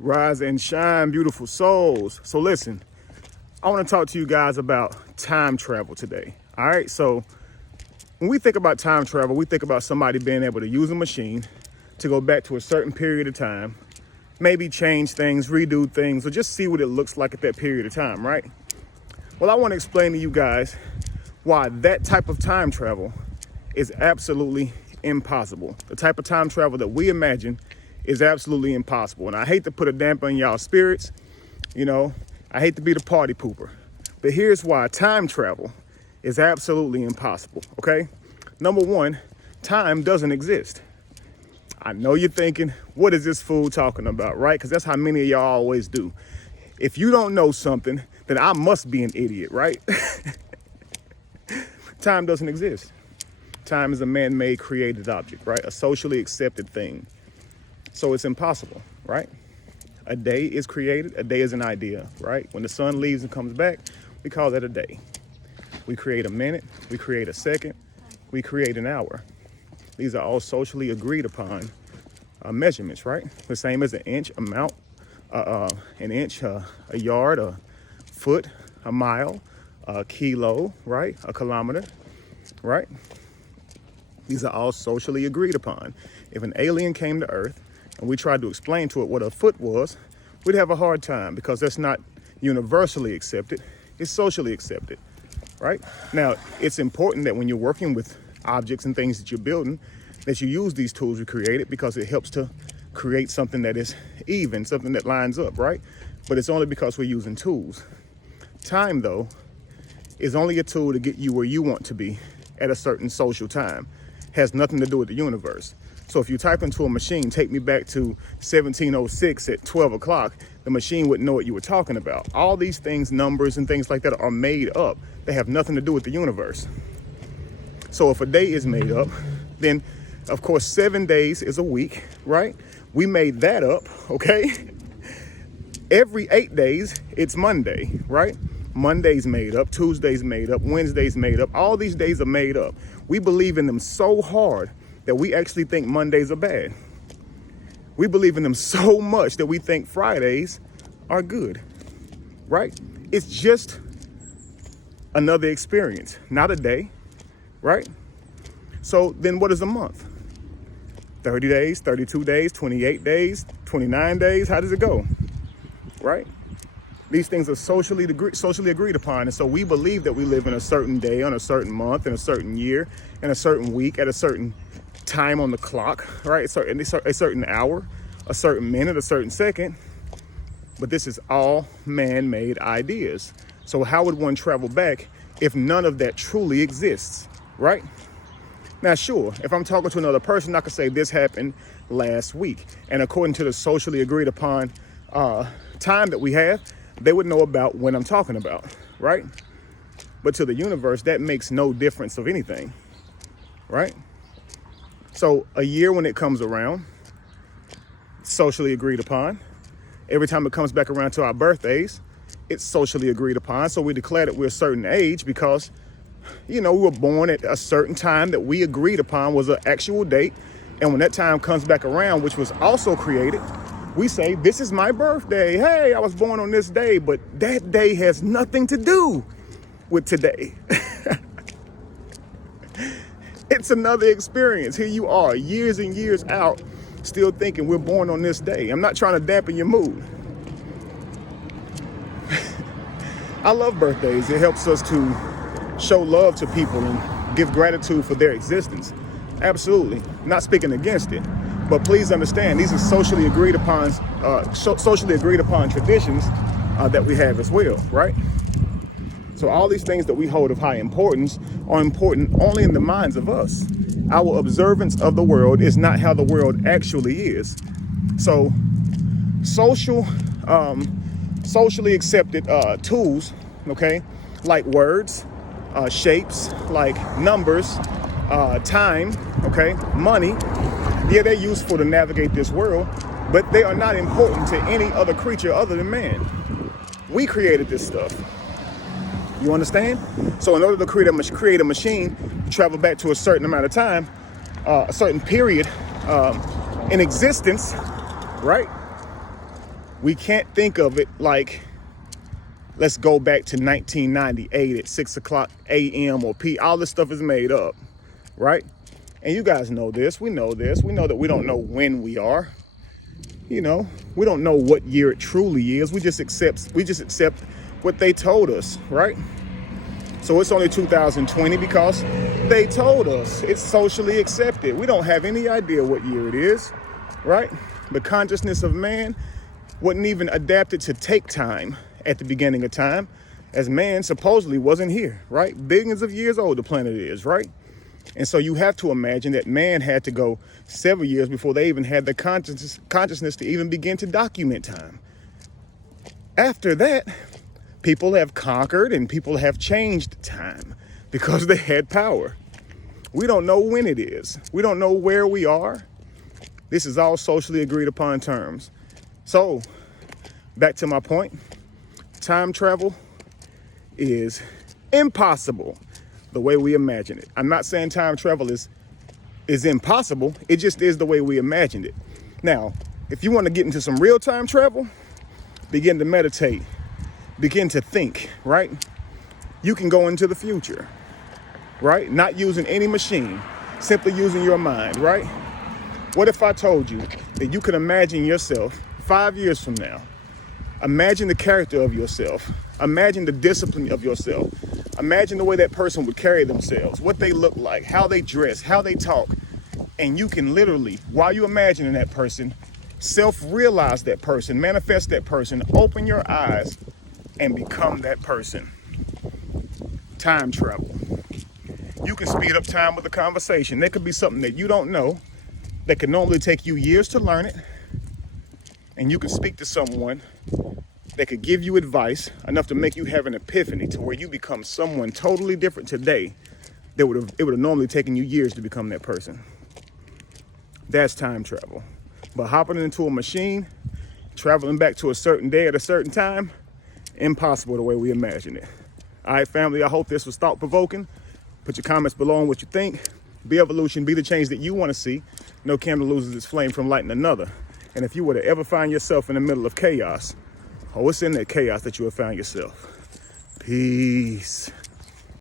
Rise and shine, beautiful souls. So listen, I want to talk to you guys about time travel today. All right, so when we think about time travel, we think about somebody being able to use a machine to go back to a certain period of time, maybe change things, redo things, or just see what it looks like at that period of time, right? Well, I want to explain to you guys why that type of time travel is absolutely impossible. The type of time travel that we imagine is absolutely impossible. And I hate to put a damper in y'all's spirits, I hate to be the party pooper, but here's why time travel is absolutely impossible, okay? Number one, time doesn't exist. I know you're thinking, what is this fool talking about, right? Because that's how many of y'all always do. If you don't know something, then I must be an idiot, right? Time doesn't exist. Time is a man-made created object, right? A socially accepted thing. So it's impossible, right? A day is created, a day is an idea, right? When the sun leaves and comes back, we call that a day. We create a minute, we create a second, we create an hour. These are all socially agreed upon measurements, right? The same as an inch, an inch, a yard, a foot, a mile, a kilo, right? A kilometer, right? These are all socially agreed upon. If an alien came to Earth and we tried to explain to it what a foot was, we'd have a hard time because that's not universally accepted, it's socially accepted, right? Now, it's important that when you're working with objects and things that you're building, that you use these tools we created because it helps to create something that is even, something that lines up, right? But it's only because we're using tools. Time, though, is only a tool to get you where you want to be at a certain social time. Has nothing to do with the universe. So if you type into a machine, take me back to 1706 at 12 o'clock, the machine wouldn't know what you were talking about. All these things, numbers and things like that, are made up. They have nothing to do with the universe. So if a day is made up, then of course 7 days is a week, right? We made that up, okay? Every 8 days, it's Monday, right? Monday's made up, Tuesday's made up, Wednesday's made up. All these days are made up. We believe in them so hard that we actually think Mondays are bad. We believe in them so much that we think Fridays are good, right? It's just another experience, not a day, right? So then what is a month? 30 days, 32 days, 28 days, 29 days, how does it go, right? These things are socially agreed upon. And so we believe that we live in a certain day, on a certain month, in a certain year, in a certain week, at a certain time on the clock, right? So in a certain hour, a certain minute, a certain second. But this is all man-made ideas. So how would one travel back if none of that truly exists, right? Now, sure, if I'm talking to another person, I could say this happened last week. And according to the socially agreed upon time that we have, they would know about when I'm talking about, right? But to the universe, that makes no difference of anything, right? So a year, when it comes around, socially agreed upon. Every time it comes back around to our birthdays, it's socially agreed upon. So we declare that we're a certain age because, we were born at a certain time that we agreed upon was an actual date. And when that time comes back around, which was also created, we say, this is my birthday. Hey, I was born on this day, but that day has nothing to do with today. It's another experience. Here you are, years and years out, still thinking we're born on this day. I'm not trying to dampen your mood. I love birthdays. It helps us to show love to people and give gratitude for their existence. Absolutely. Not speaking against it. But please understand, these are socially agreed upon traditions that we have as well, right? So all these things that we hold of high importance are important only in the minds of us. Our observance of the world is not how the world actually is. So socially accepted tools, okay, like words, shapes, like numbers, time, okay, money. Yeah, they're useful to navigate this world, but they are not important to any other creature other than man. We created this stuff. You understand? So in order to create a machine, travel back to a certain amount of time, a certain period in existence, right? We can't think of it like, let's go back to 1998 at 6 o'clock a.m. or p. All this stuff is made up, right? And you guys know this. We know this. We know that we don't know when we are. You know, we don't know what year it truly is. We just accept what they told us, right? So it's only 2020 because they told us it's socially accepted. We don't have any idea what year it is, right? The consciousness of man wasn't even adapted to take time at the beginning of time, as man supposedly wasn't here, right? Billions of years old the planet is, right? And so you have to imagine that man had to go several years before they even had the consciousness to even begin to document time. After that, people have conquered and people have changed time because they had power. We don't know when it is. We don't know where we are. This is all socially agreed upon terms. So, back to my point, time travel is impossible the way we imagine it. I'm not saying time travel is impossible. It just is the way we imagined it. Now, if you want to get into some real time travel, begin to meditate, begin to think, right? You can go into the future, right? Not using any machine, simply using your mind, right? What if I told you that you could imagine yourself 5 years from now? Imagine the character of yourself. Imagine the discipline of yourself. Imagine the way that person would carry themselves, what they look like, how they dress, how they talk. And you can literally, while you're imagining that person, self-realize that person, manifest that person, open your eyes, and become that person. Time travel. You can speed up time with a conversation. There could be something that you don't know that could normally take you years to learn it. And you can speak to someone that could give you advice enough to make you have an epiphany to where you become someone totally different today that it would have normally taken you years to become that person. That's time travel. But hopping into a machine, traveling back to a certain day at a certain time, impossible the way we imagine it. All right, family, I hope this was thought-provoking. Put your comments below on what you think. Be evolution, be the change that you want to see. No candle loses its flame from lighting another. And if you were to ever find yourself in the middle of chaos, it's in that chaos that you will find yourself. Peace.